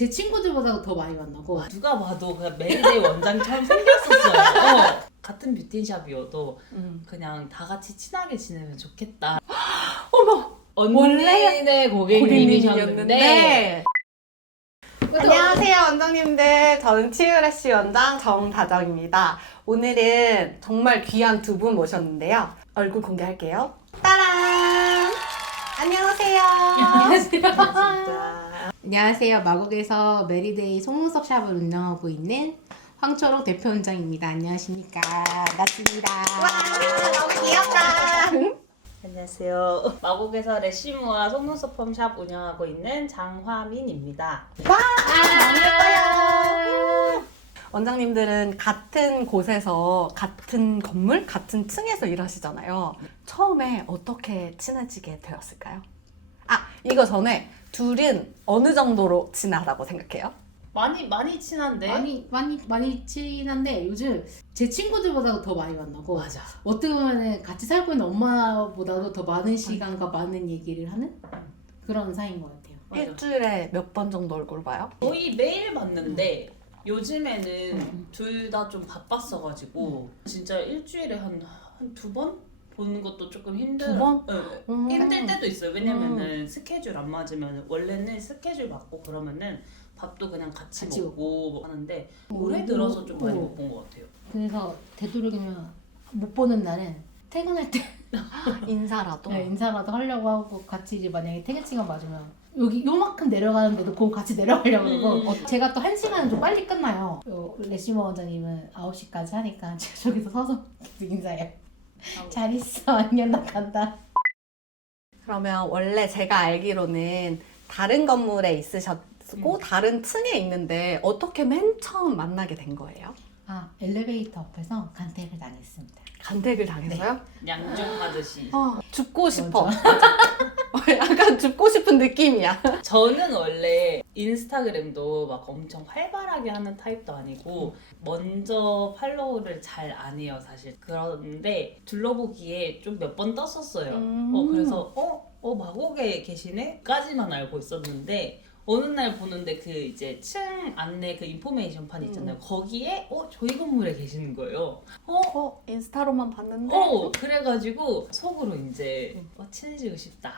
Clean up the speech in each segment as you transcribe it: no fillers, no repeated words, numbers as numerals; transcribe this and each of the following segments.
제 친구들보다 더 많이 만나고. 누가 봐도 그냥 메리데이 원장처럼 생겼었어요. 같은 뷰티샵이어도 그냥 다 같이 친하게 지내면 좋겠다. 어머! 언니네 고객님이셨는데 안녕하세요 원장님들, 저는 치유래쉬 원장 정다정입니다. 오늘은 정말 귀한 두 분 모셨는데요. 얼굴 공개할게요. 따란! 안녕하세요. 진짜. 안녕하세요. 마곡에서 메리데이 속눈썹 샵을 운영하고 있는 황초롱 대표원장입니다. 안녕하십니까. 반갑습니다. 와, 너무 귀엽다. 안녕하세요. 마곡에서 레시무와 속눈썹 펌샵 운영하고 있는 장화민입니다. 와, 너무 예뻐요. 원장님들은 같은 곳에서, 같은 건물, 같은 층에서 일하시잖아요. 처음에 어떻게 친해지게 되었을까요? 아, 이거 전에 둘은 어느 정도로 친하다고 생각해요? 많이 친한데? 많이 친한데 요즘 제 친구들보다 더 많이 만나고. 맞아. 어떻게 보면 같이 살고 있는 엄마보다도 더 많은 시간과 많은 얘기를 하는 그런 사이인 것 같아요. 맞아. 일주일에 몇 번 정도 얼굴 봐요? 거의 매일 봤는데 요즘에는 둘 다 좀 바빴어가지고 진짜 일주일에 한 두 번 보는 것도 조금 힘들어. 두 번? 네. 힘들 때도 있어요. 왜냐면은 스케줄 안 맞으면 원래는 스케줄 맞고 그러면은 밥도 그냥 같이 먹고 하는데 올해 들어서 좀 많이 못 본 것 같아요. 그래서 되도록이면 못 보는 날은 퇴근할 때 인사라도? 네, 인사라도 하려고 하고, 같이 이제 만약에 퇴근 시간 맞으면 여기 요만큼 내려가는데도 그거 같이 내려가려고 그러고. 제가 또 1시간은 좀 빨리 끝나요. 레시모 원장님은 9시까지 하니까 제가 저기서 서서 계속 인사해요. 잘 있어, 안녕, 나 간다. 그러면 원래 제가 알기로는 다른 건물에 있으셨고 다른 층에 있는데 어떻게 맨 처음 만나게 된 거예요? 엘리베이터 앞에서 간택을 당했습니다. 간택을 당해서요? 양중하듯이. 죽고 싶어. 약간 죽고 싶은 느낌이야. 저는 원래 인스타그램도 막 엄청 활발하게 하는 타입도 아니고 먼저 팔로우를 잘 안 해요 사실. 그런데 둘러보기에 좀 몇 번 떴었어요. 그래서 마곡에 계시네? 까지만 알고 있었는데 어느 날 보는데 그 이제 층 안내 그 인포메이션판 있잖아요. 거기에 저희 건물에 계시는 거예요. 인스타로만 봤는데 그래가지고 속으로 이제 친해지고 싶다.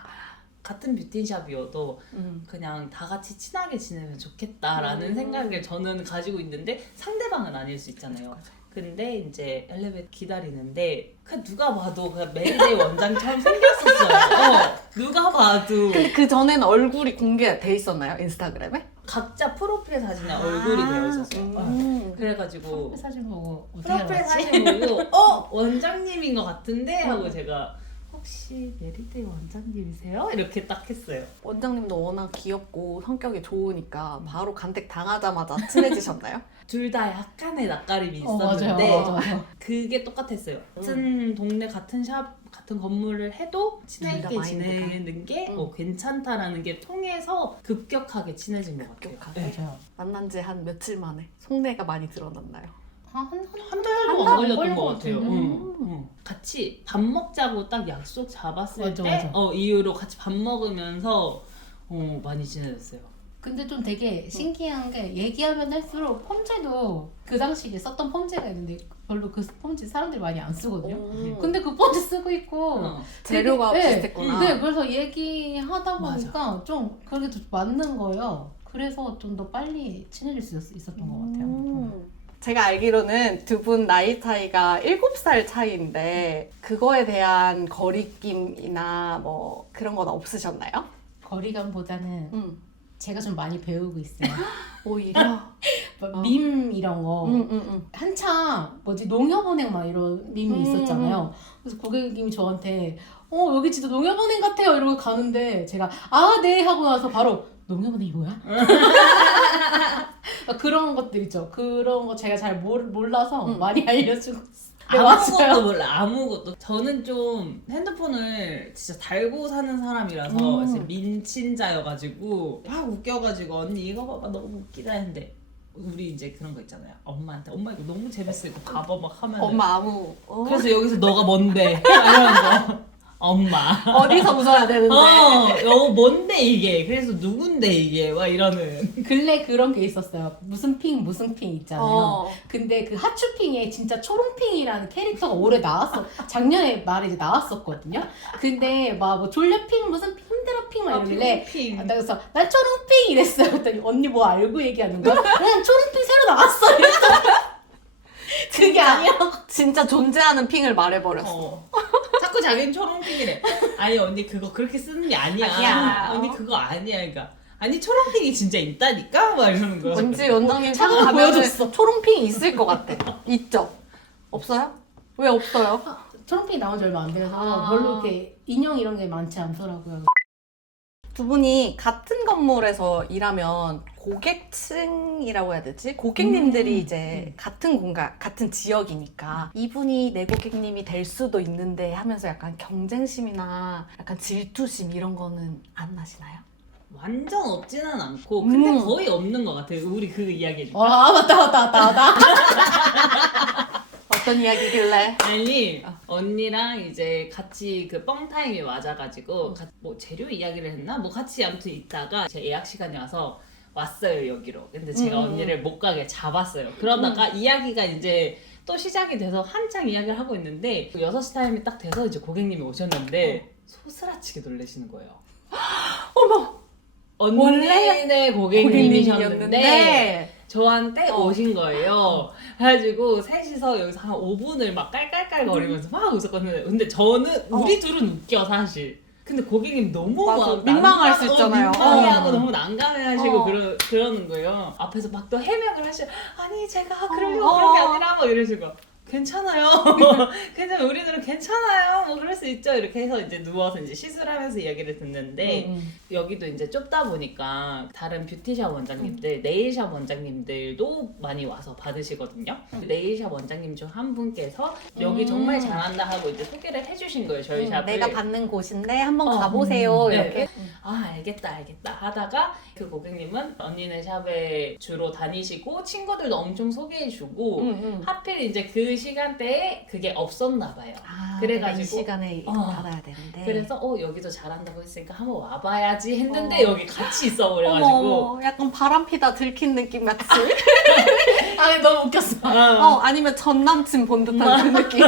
같은 뷰티샵이어도 그냥 다 같이 친하게 지내면 좋겠다라는 생각을 저는 가지고 있는데 상대방은 아닐 수 있잖아요. 근데 이제 엘리베이터 기다리는데 그냥 누가 봐도 그냥 메리데이 원장처럼 생겼었어요. 누가 봐도. 근데 그 전에는 얼굴이 공개돼 있었나요? 인스타그램에? 각자 프로필 사진에 얼굴이 되어 있었어요. 그래가지고 프로필 사진 보고 어떻게 프로필 알았지? 사진 보고 원장님인 것 같은데 하고 제가 혹시 메리데이 원장님이세요? 이렇게 딱 했어요. 원장님도 워낙 귀엽고 성격이 좋으니까 바로 간택 당하자마자 친해지셨나요? 둘 다 약간의 낯가림이 맞아요. 있었는데 맞아요. 그게 똑같았어요. 같은 동네 같은 샵 같은 건물을 해도 친하게 마인드가. 지내는 게 괜찮다라는 게 통해서 급격하게 친해진 것 같아요. 급격하게. 네. 맞아요. 만난 지 한 며칠 만에 속내가 많이 드러났나요? 한 달도 한 안 달 걸렸던 걸린 것 것 같아요. 같은데. 같이 밥 먹자고 딱 약속 잡았을 맞아, 때 맞아. 이후로 같이 밥 먹으면서 많이 친해졌어요. 근데 좀 되게 신기한 게 얘기하면 할수록 펌제도 그 당시에 썼던 펌제가 있는데 별로 그 펌제 사람들이 많이 안 쓰거든요. 근데 그 펌제 쓰고 있고 재료가 되게, 비슷했구나. 네, 그래서 얘기하다 맞아. 보니까 좀 그게 더 맞는 거예요. 그래서 좀 더 빨리 친해질 수 있었던 것 같아요. 제가 알기로는 두 분 나이 차이가 7살 차이인데 그거에 대한 거리낌이나 뭐 그런 건 없으셨나요? 거리감보다는 제가 좀 많이 배우고 있어요. 오히려? 밈 이런 거. 한참 농협은행 막 이런 밈이 있었잖아요. 그래서 고객님이 저한테 여기 진짜 농협은행 같아요 이러고 가는데 제가 네 하고 나서 바로 농협은행이 뭐야? 그런 것들 있죠. 그런 거 제가 잘 몰라서 많이 알려주고 있어요. 네, 아무것도 맞아요. 몰라. 아무것도. 저는 좀 핸드폰을 진짜 달고 사는 사람이라서 이제 민친자여가지고 막 웃겨가지고 언니 이거 봐봐 너무 웃기다 했는데 우리 이제 그런 거 있잖아요. 엄마한테 엄마 이거 너무 재밌어 이거 봐봐 막 하면 엄마 아무 그래서 여기서 너가 뭔데? 이러는 거. 엄마. 어디서 웃어야 되는데. 뭔데 이게? 그래서 누군데 이게? 막 이러는. 근래 그런 게 있었어요. 무슨 핑 있잖아요. 어. 근데 그 하츄핑에 진짜 초롱핑이라는 캐릭터가 올해 작년에 말에 이제 나왔었거든요. 근데 막 뭐 졸려핑 무슨 핑 힘들어핑 막 이러길래 핑. 나 그래서 난 초롱핑 이랬어요. 그랬더니 언니 뭐 알고 얘기하는 거야? 그냥 초롱핑 새로 나왔어 이랬더니 그게 아니라고. 진짜 존재하는 핑을 말해버렸어. 자꾸 자기는 초롱핑이래. 아니 언니 그거 그렇게 쓰는 게 아니야. 아니야. 언니 그거 아니야. 그러니까 아니 초롱핑이 진짜 있다니까? 막 이러는 거야. 왠지 원장님 차가 차가 가면 보여줬어. 초롱핑이 있을 것 같아. 있죠? 없어요? 왜 없어요? 초롱핑이 나온 지 얼마 안 돼서 아. 별로 이렇게 인형 이런 게 많지 않더라고요. 두 분이 같은 건물에서 일하면 고객층이라고 해야 되지? 고객님들이 이제 같은 공간, 같은 지역이니까 이분이 내 고객님이 될 수도 있는데 하면서 약간 경쟁심이나 약간 질투심 이런 거는 안 나시나요? 완전 없지는 않고 근데 음. 거의 없는 것 같아요. 우리 그 이야기 해줄까? 맞다. 어떤 이야기길래? 아니 언니랑 이제 같이 그 뻥 타임이 맞아가지고 뭐 재료 이야기를 했나? 뭐 같이 아무튼 있다가 제 예약 시간이 와서 왔어요 여기로. 근데 제가 언니를 못 가게 잡았어요. 그러다가 이야기가 이제 또 시작이 돼서 한창 이야기를 하고 있는데 6시 타임이 딱 돼서 이제 고객님이 오셨는데 소스라치게 놀라시는 거예요. 어머! 언니네 고객님이셨는데 고객님이었는데 저한테 오신 거예요. 그래가지고 셋이서 여기서 한 5분을 막 깔깔깔거리면서 막 웃었거든요. 근데 저는 우리 둘은 웃겨 사실. 근데 고객님 너무 맞아, 막 민망할 수 있잖아요. 민망해하고 어. 너무 난감해하시고 어. 그러는 거예요. 앞에서 막 또 해명을 하시고 아니 제가 그러려고 어. 그런 게 아니라 막 이러시고 괜찮아요. 괜찮아요. 우리들은 괜찮아요. 뭐 그럴 수 있죠. 이렇게 해서 이제 누워서 이제 시술하면서 이야기를 듣는데 여기도 이제 좁다 보니까 다른 뷰티샵 원장님들, 네일샵 원장님들도 많이 와서 받으시거든요. 네일샵 원장님 중 한 분께서 여기 정말 잘한다 하고 이제 소개를 해주신 거예요. 저희 샵을. 내가 받는 곳인데 한번 가보세요. 네. 이렇게. 아 알겠다 하다가 그 고객님은 언니네 샵에 주로 다니시고 친구들도 엄청 소개해주고 하필 이제 그 시간대에 그게 없었나 봐요. 아, 그래가지고 내가 이 시간에 받아야 되는데. 그래서 여기도 잘한다고 했으니까 한번 와봐야지 했는데 여기 같이 있어버려가지고 어머, 약간 바람피다 들킨 느낌 같이. 아니 너무 웃겼어. 아니면 전 남친 본 듯한 그 느낌.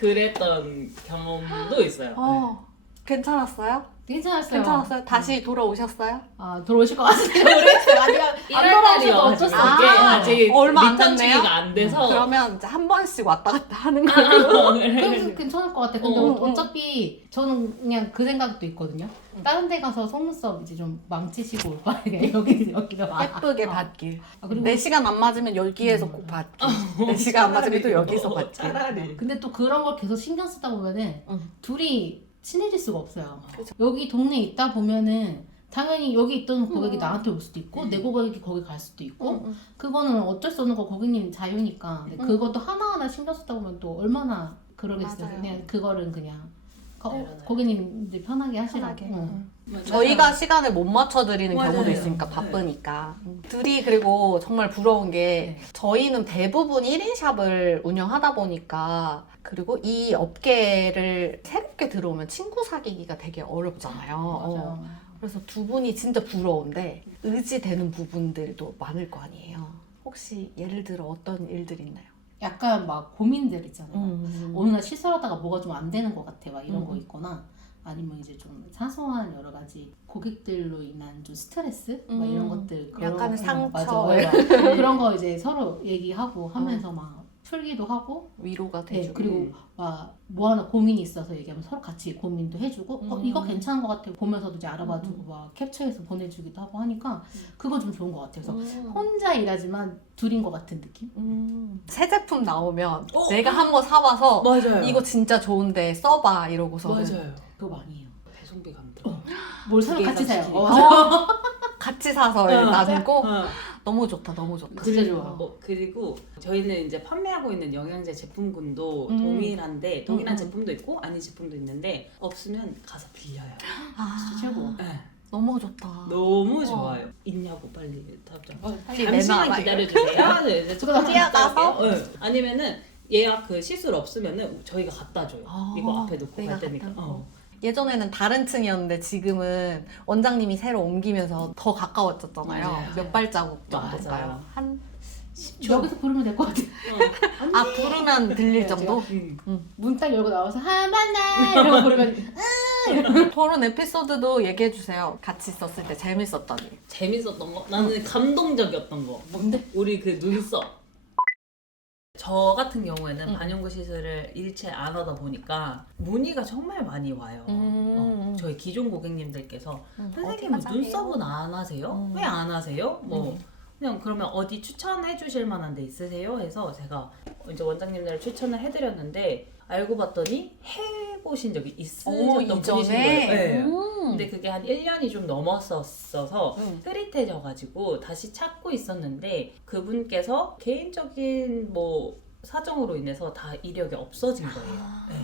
그랬던 경험도 있어요. 괜찮았어요? 괜찮았어요. 괜찮았어요? 다시 돌아오셨어요? 아 들어오실 것 같은데 모르겠어요. 아니면 안 돌아오셔도 어쩔 수 없게. 아직 얼마 안 리턴 됐네요? 주기가 안 돼서 그러면 이제 한 번씩 왔다 갔다 하는 거예요. 그럼 괜찮을 것 같아. 근데 어차피 저는 그냥 그 생각도 있거든요. 다른 데 가서 속눈썹 이제 좀 망치시고 올 거야. 여기로 와. 예쁘게 받길. 그리고 내 시간 안 맞으면 여기에서 꼭 받길. 내 시간 안 맞으면 또 여기서 받길. 차라리 근데 또 그런 걸 계속 신경 쓰다 보면은 둘이 친해질 수가 없어요. 그죠. 여기 동네에 있다 보면은 당연히 여기 있던 고객이 나한테 올 수도 있고 내 고객이 거기 갈 수도 있고 그거는 어쩔 수 없는 거 고객님 자유니까 근데 그것도 하나하나 신경 쓰다 보면 또 얼마나 그러겠어요. 맞아요. 그냥 그거는 그냥 맞아요. 고객님들 편하게 하시라고. 편하게. 저희가 시간을 못 맞춰드리는 맞아요. 경우도 있으니까 바쁘니까. 둘이 그리고 정말 부러운 게 저희는 대부분 1인 샵을 운영하다 보니까 그리고 이 업계를 새롭게 들어오면 친구 사귀기가 되게 어렵잖아요. 맞아요. 그래서 두 분이 진짜 부러운데 의지되는 부분들도 많을 거 아니에요. 혹시 예를 들어 어떤 일들이 있나요? 약간 막 고민들 있잖아요. 어느 날 시술하다가 뭐가 좀 안 되는 것 같아. 막 이런 거 있거나 아니면 이제 좀 사소한 여러 가지 고객들로 인한 좀 스트레스 막 이런 것들 약간의 상처. 맞아. 그런 거 이제 서로 얘기하고 하면서 막 풀기도 하고 위로가 네, 되죠. 그리고 막 뭐 하나 고민이 있어서 얘기하면 서로 같이 고민도 해주고 이거 괜찮은 것 같아 보면서도 이제 알아봐주고 막 캡처해서 보내주기도 하고 하니까 그거 좀 좋은 것 같아요. 그래서 혼자 일하지만 둘인 것 같은 느낌? 새 제품 나오면 내가 한번 사봐서 맞아요. 이거 진짜 좋은데 써봐 이러고서 맞아요. 그거 많이 해요. 배송비 감들. 뭘 사면 같이 사요. 같이 사서 나누고 너무 좋다 너무 좋다. 진짜 좋아. 그리고 저희는 이제 판매하고 있는 영양제 제품군도 동일한 제품도 있고 아닌 제품도 있는데 없으면 가서 빌려요. 진짜 최고. 네. 너무 좋다. 너무 좋아요. 있냐고 빨리 답장. 빨리 잠시만 내놔봐, 기다려주세요. 네, 이제 그거 나 뛰어가서? 아니면은 예약 그 시술 없으면은 저희가 갖다 줘요. 아, 이거 앞에 놓고 내가 갈 테니까. 갖다 놓고. 예전에는 다른 층이었는데 지금은 원장님이 새로 옮기면서 더 가까워졌잖아요. 맞아요. 몇 발자국 맞아요. 정도일까요? 한 여기서 부르면 될 것 같아요. 아 부르면 들릴 네, 정도? 문 딱 열고 나와서 하만나 이러고 부르면 그런 에피소드도 얘기해 주세요. 같이 있었을 때 재밌었던 일. 재밌었던 거? 나는 감동적이었던 거. 뭔데? 우리 그 눈썹. 저 같은 경우에는 응. 반영구 시술을 일체 안 하다 보니까 문의가 정말 많이 와요. 저희 기존 고객님들께서 선생님은 어디 가자세요? 눈썹은 안 하세요? 왜 안 하세요? 뭐 그냥 그러면 어디 추천해 주실 만한 데 있으세요? 해서 제가 이제 원장님들 추천을 해드렸는데 알고 봤더니 해보신 적이 있으셨던 분이신 거예요. 네. 근데 그게 한 1년이 좀 넘었었어서 흐릿해져가지고 다시 찾고 있었는데 그분께서 개인적인 뭐 사정으로 인해서 다 이력이 없어진 거예요. 네.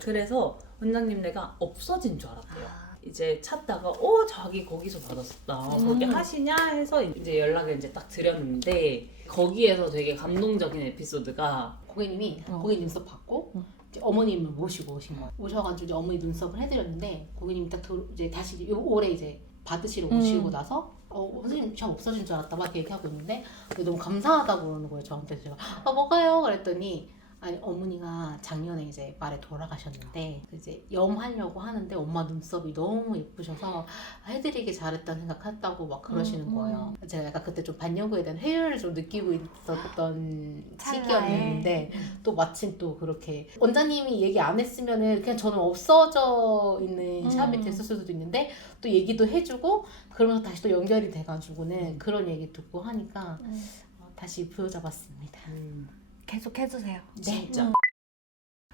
그래서 원장님네가 없어진 줄 알았대요. 이제 찾다가 자기 거기서 받았었다. 거기 하시냐 해서 이제 연락을 이제 딱 드렸는데 거기에서 되게 감동적인 에피소드가 고객님이 고객님 눈썹 받고 이제 어머님을 모시고 오신 거예요. 오셔가지고 이제 어머니 눈썹을 해드렸는데 고객님이 딱 이제 다시 올해 이제 받으시러 오시고 나서 선생님 저 없어진 줄 알았다 막 얘기하고 있는데 너무 감사하다고 그러는 거예요. 저한테 제가 뭐가요? 그랬더니 아니 어머니가 작년에 이제 말에 돌아가셨는데 이제 염하려고 하는데 엄마 눈썹이 너무 예쁘셔서 해드리기 잘했다는 생각했다고 막 그러시는 거예요. 제가 약간 그때 좀 반영구에 대한 회의를 좀 느끼고 있었던 찰나에. 시기였는데 또 마침 또 그렇게 원장님이 얘기 안 했으면은 그냥 저는 없어져 있는 샵이 됐을 수도 있는데 또 얘기도 해주고 그러면서 다시 또 연결이 돼가지고는 그런 얘기 듣고 하니까 다시 부여잡았습니다. 계속 해주세요. 진짜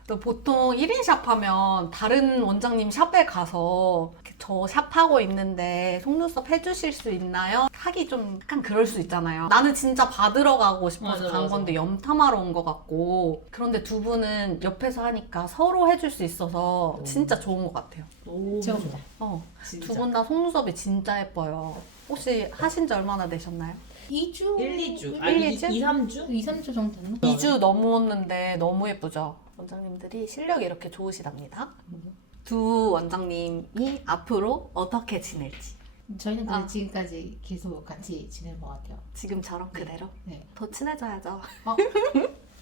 또 보통 1인 샵 하면 다른 원장님 샵에 가서 저 샵 하고 있는데 속눈썹 해주실 수 있나요? 하기 좀 약간 그럴 수 있잖아요. 나는 진짜 받으러 가고 싶어서 맞아, 간 맞아. 건데 염탐하러 온 것 같고 그런데 두 분은 옆에서 하니까 서로 해줄 수 있어서 진짜 좋은 것 같아요. 너무 제가 좋아. 두 진짜. 분 다 속눈썹이 진짜 예뻐요. 혹시 하신 지 얼마나 되셨나요? 2주? 1, 2주? 1, 2주? 2, 3주? 2, 3주 정도 됐나? 2주 넘었는데 너무 예쁘죠? 원장님들이 실력이 이렇게 좋으시답니다. 두 원장님이 앞으로 어떻게 지낼지 저희는 그냥 지금까지 계속 같이 지낼 것 같아요. 지금처럼 그대로 네. 더 친해져야죠. 어?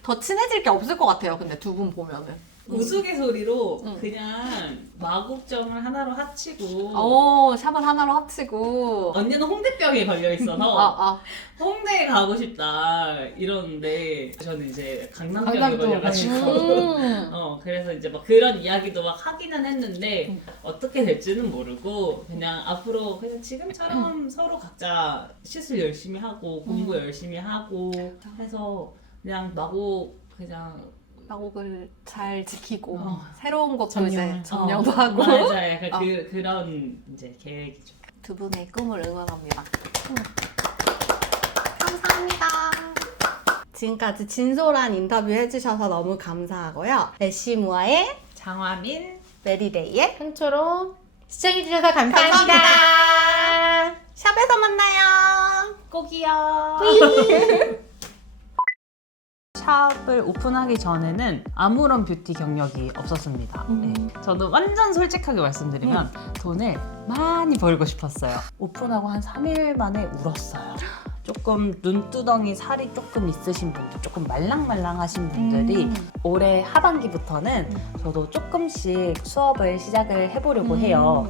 더 친해질 게 없을 것 같아요. 근데 두 분 보면은 우스갯소리로 그냥 마국점을 하나로 합치고 샵을 하나로 합치고 언니는 홍대병에 걸려 있어서 아. 홍대에 가고 싶다 이러는데 저는 이제 강남병에 강남도 걸려가지고 그래서 이제 막 그런 이야기도 막 하기는 했는데 어떻게 될지는 모르고 그냥 앞으로 그냥 지금처럼 서로 각자 시술 열심히 하고 공부 열심히 하고 해서 그냥 마구 그냥 마곡을 잘 지키고 새로운 것도 이제 점령을. 점령도 하고 맞아 약간 그런 이제 계획이죠. 두 분의 꿈을 응원합니다. 감사합니다. 지금까지 진솔한 인터뷰 해주셔서 너무 감사하고요. 레시무아의 장화민 메리데이의 한초로 시청해주셔서 감사합니다. 샵에서 만나요. 꼭이요. 샵을 오픈하기 전에는 아무런 뷰티 경력이 없었습니다. 네. 저도 완전 솔직하게 말씀드리면 돈을 많이 벌고 싶었어요. 오픈하고 한 3일 만에 울었어요. 조금 눈두덩이 살이 조금 있으신 분들, 조금 말랑말랑하신 분들이 올해 하반기부터는 저도 조금씩 수업을 시작을 해보려고 해요.